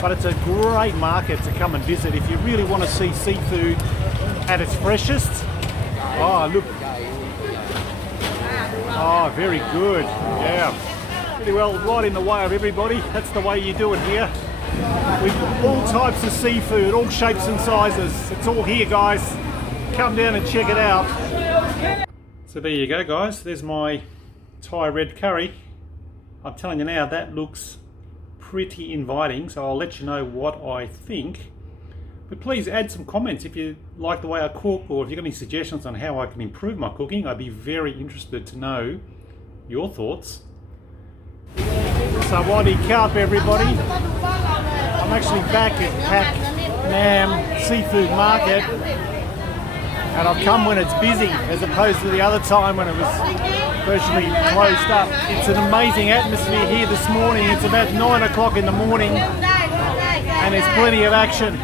but it's a great market to come and visit if you really want to see seafood at its freshest. Oh, look. Oh, very good. Yeah. Pretty well right in the way of everybody. That's the way you do it here. With all types of seafood, all shapes and sizes. It's all here, guys. Come down and check it out. So there you go, guys. There's my Thai red curry. I'm telling you now, that looks pretty inviting, so I'll let you know what I think. But please add some comments if you like the way I cook, or if you've got any suggestions on how I can improve my cooking. I'd be very interested to know your thoughts. Sawadee Krap, everybody. I'm actually back at Pak Nam Seafood Market, and I've come when it's busy as opposed to the other time when it was virtually closed up. It's an amazing atmosphere here this morning. It's about 9 o'clock in the morning and there's plenty of action.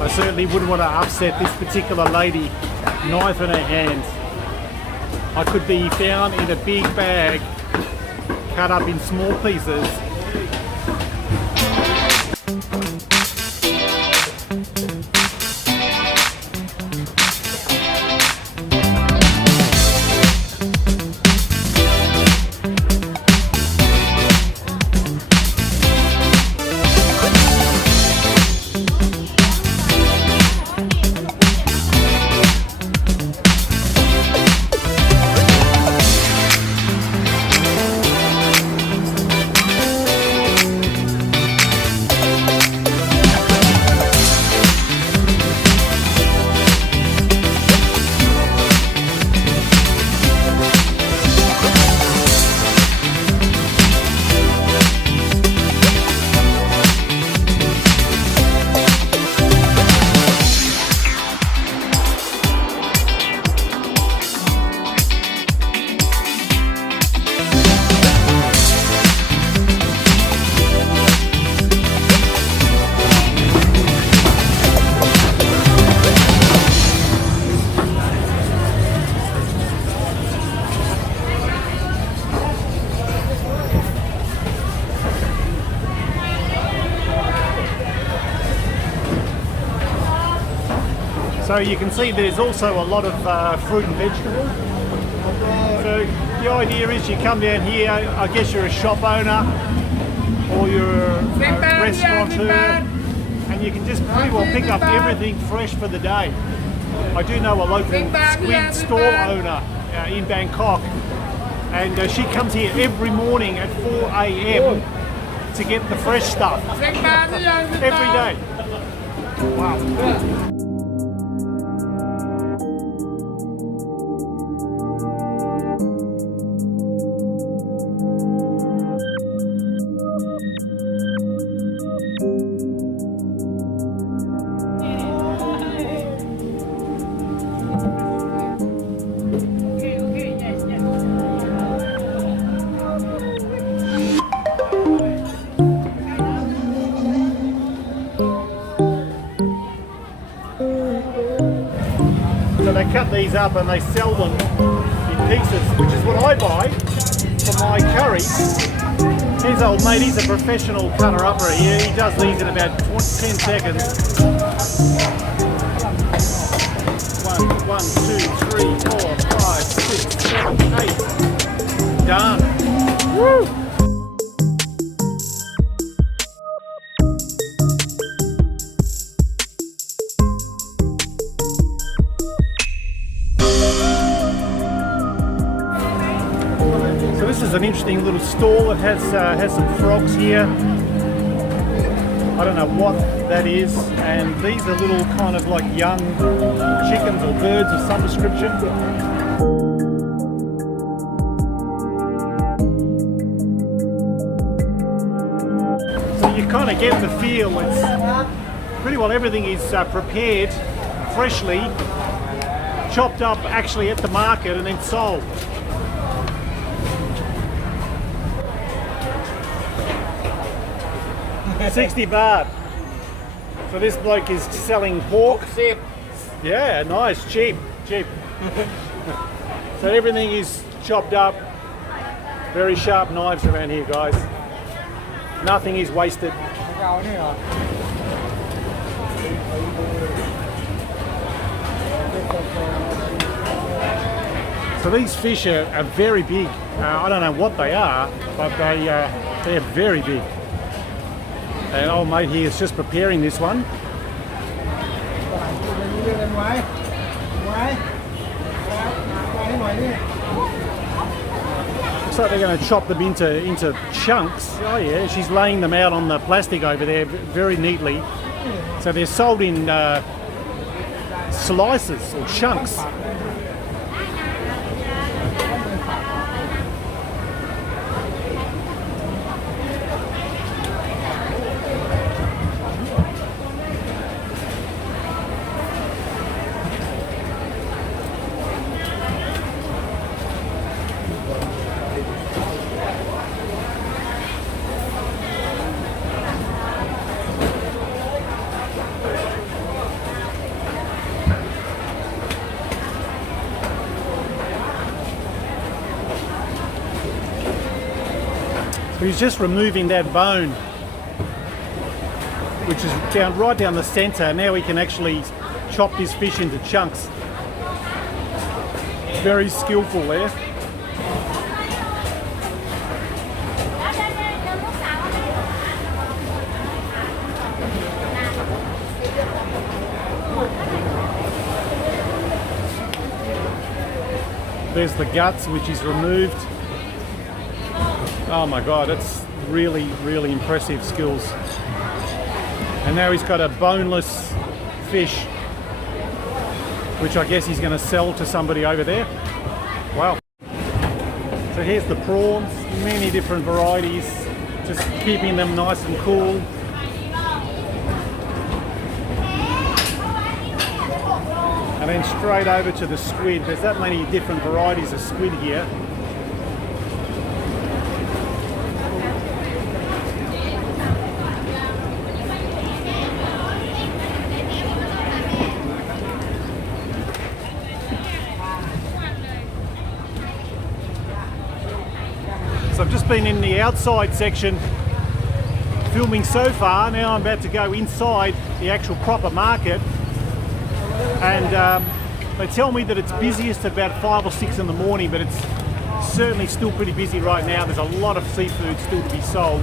I certainly wouldn't want to upset this particular lady. Knife in her hand. I could be found in a big bag, cut up in small pieces. So you can see there's also a lot of fruit and vegetables. So the idea is you come down here, I guess you're a shop owner or you're a restaurateur, and you can just pretty well pick up everything fresh for the day. I do know a local squid stall owner in Bangkok, and she comes here every morning at 4 AM to get the fresh stuff. Every day. Wow. So they cut these up and they sell them in pieces, which is what I buy for my curry. His old mate, he's a professional cutter-upper. He does these in about 10 seconds. 1, 2, 3, 4, 5, 6, 7, 8. Done. Woo! So this is an interesting little stall. It has some frogs here. I don't know what that is, and these are little kind of like young chickens or birds of some description. So you kind of get the feel. It's pretty well everything is prepared freshly, chopped up actually at the market and then sold. $60 baht. So this bloke is selling pork. Yeah, nice, cheap. So everything is chopped up. Very sharp knives around here, guys. Nothing is wasted. So these fish are very big. I don't know what they are, but they're very big. And old mate here is just preparing this one. Looks like they're going to chop them into chunks. Oh yeah, she's laying them out on the plastic over there very neatly. So they're sold in slices or chunks. He's just removing that bone, which is right down the centre. Now we can actually chop this fish into chunks. Very skillful there. There's the guts, which is removed. Oh my God, it's really, really impressive skills. And now he's got a boneless fish, which I guess he's going to sell to somebody over there. Wow. So here's the prawns, many different varieties, just keeping them nice and cool. And then straight over to the squid. There's that many different varieties of squid here. So I've just been in the outside section filming so far. Now I'm about to go inside the actual proper market, and they tell me that it's busiest at about 5 or 6 in the morning, but it's certainly still pretty busy right now. There's a lot of seafood still to be sold.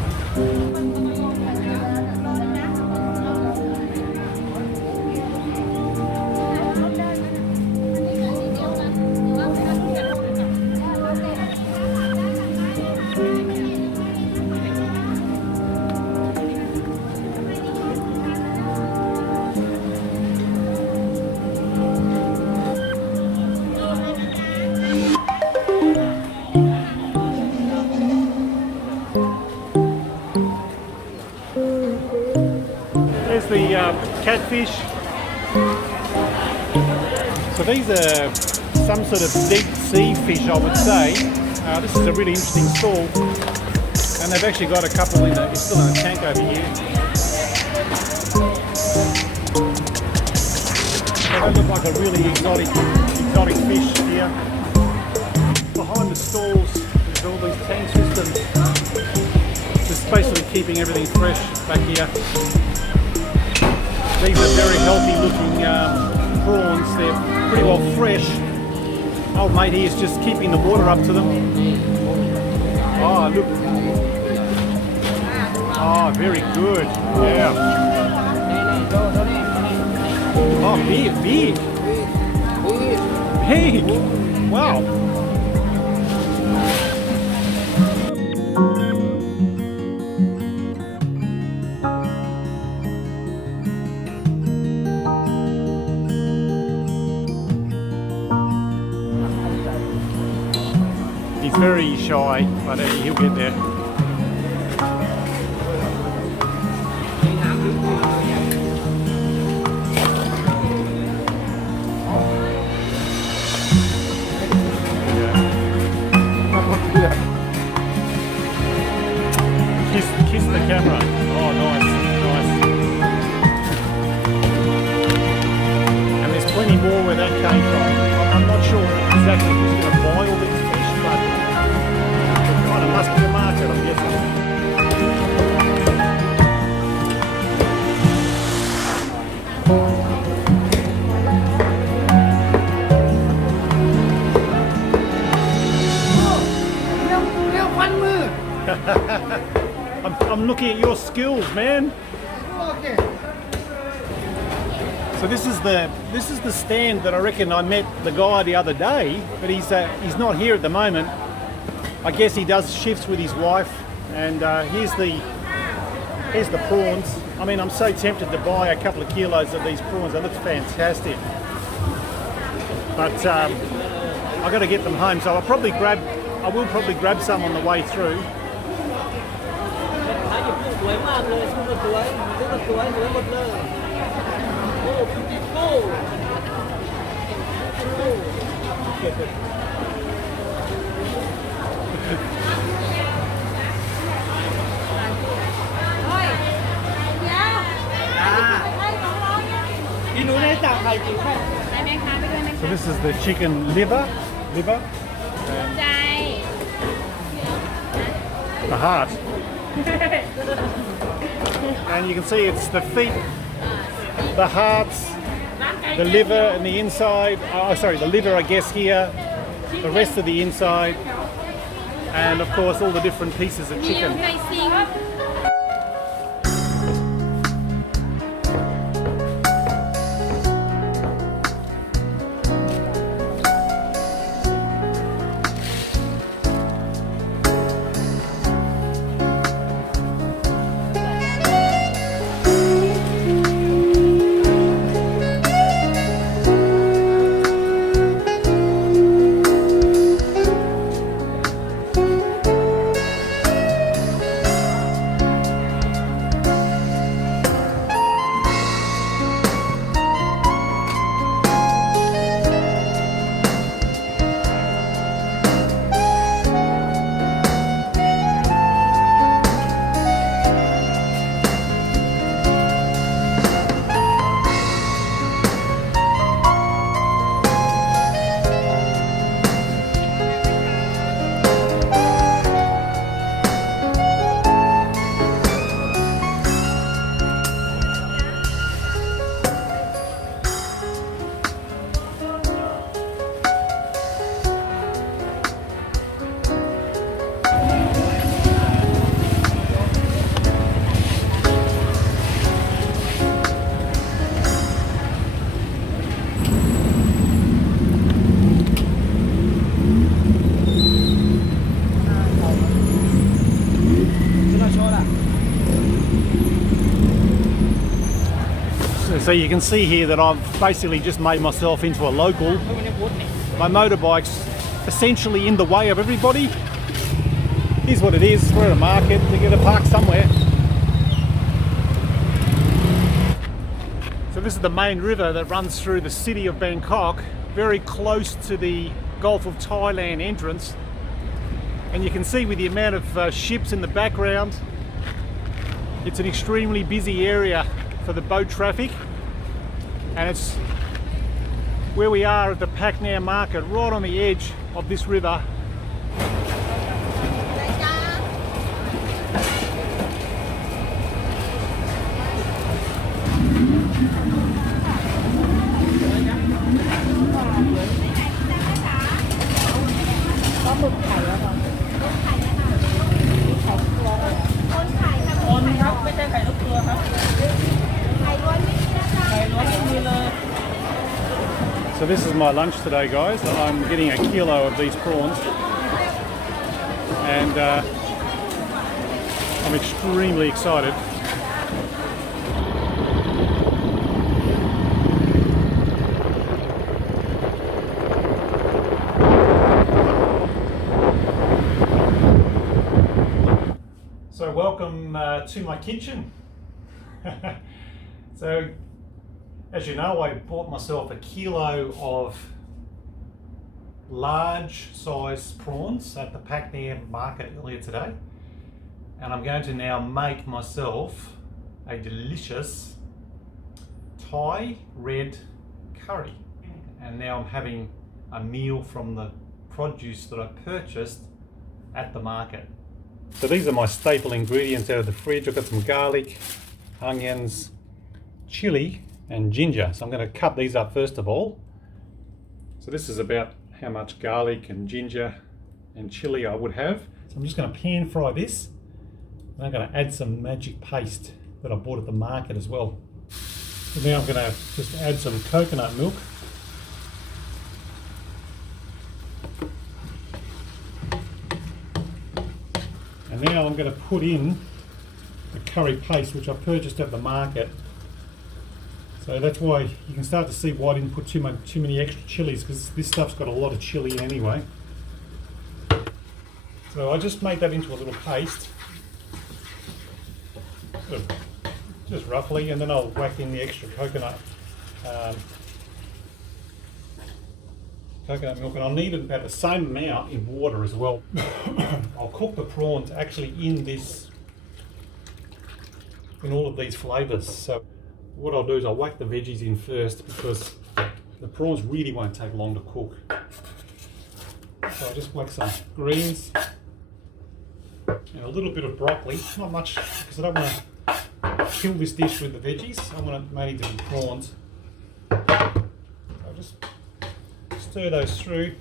There's the catfish. So these are some sort of deep sea fish, I would say. This is a really interesting stall, and they've actually got a couple it's still in a tank over here. So they look like a really exotic fish here. Behind the stalls, there's all these tank systems. keeping everything fresh back here. These are very healthy looking prawns. They're pretty well fresh. Old mate here is just keeping the water up to them. Oh, look. Oh, very good. Yeah. Oh, big. Big. Wow. He's very shy, but he'll get there. Kiss the camera. Oh, nice. And there's plenty more where that came from. I'm not sure exactly who's going to buy all these fish, but it kind of must be a market, I'm guessing. I'm looking at your skills, man. Okay. So this is the stand that I reckon I met the guy the other day, but he's not here at the moment. I guess he does shifts with his wife, and here's the prawns. I mean, I'm so tempted to buy a couple of kilos of these prawns. They look fantastic, but I've got to get them home. So I will probably grab some on the way through. So this is the chicken liver, the heart. And you can see it's the feet, the hearts, the liver and the inside, the liver I guess here, the rest of the inside, and of course all the different pieces of chicken. So you can see here that I've basically just made myself into a local. My motorbike's essentially in the way of everybody. Here's what it is, we're at a market, you get to park somewhere. So this is the main river that runs through the city of Bangkok, very close to the Gulf of Thailand entrance. And you can see with the amount of ships in the background, it's an extremely busy area for the boat traffic. And it's where we are at the Pak Nam Market, right on the edge of this river. ครับไม่ใช่ไข่ลูกตัวครับไข่ล้วนไม่มีนะคะไข่ล้วนไม่มีเลย So this is my lunch today, guys. I'm getting a kilo of these prawns, and I'm extremely excited. So welcome to my kitchen. So as you know, I bought myself a kilo of large size prawns at the Pak Nam Market earlier today, and I'm going to now make myself a delicious Thai red curry. And now I'm having a meal from the produce that I purchased at the market. So these are my staple ingredients out of the fridge. I've got some garlic, onions, chili and ginger. So I'm going to cut these up first of all. So this is about how much garlic and ginger and chili I would have. So I'm just going to pan fry this, and I'm going to add some magic paste that I bought at the market as well. So now I'm going to just add some coconut milk. And now I'm going to put in the curry paste which I purchased at the market. So that's why you can start to see why I didn't put too many extra chilies, because this stuff's got a lot of chili in anyway. So I just made that into a little paste, just roughly, and then I'll whack in the extra coconut milk, and I'll need about the same amount in water as well. I'll cook the prawns actually in all of these flavours. So what I'll do is I'll whack the veggies in first, because the prawns really won't take long to cook. So I'll just whack some greens and a little bit of broccoli, not much, because I don't want to kill this dish with the veggies. I want it mainly to be prawns. So I'll just stir those through.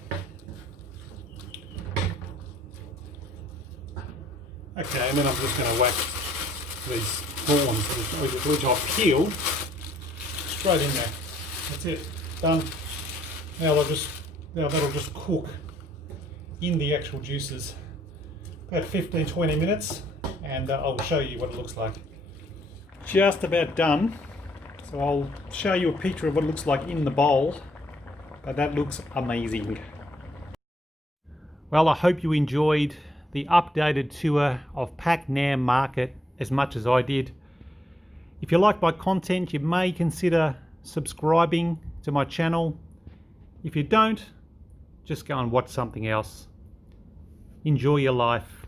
Okay, and then I'm just going to whack these prawns, which I'll peel, straight in there. That's it, done. Now that'll just cook in the actual juices about 15-20 minutes, and I'll show you what it looks like. Just about done. So I'll show you a picture of what it looks like in the bowl. But that looks amazing. Well, I hope you enjoyed the updated tour of Pak Nam Market as much as I did. If you like my content, you may consider subscribing to my channel. If you don't, just go and watch something else. Enjoy your life.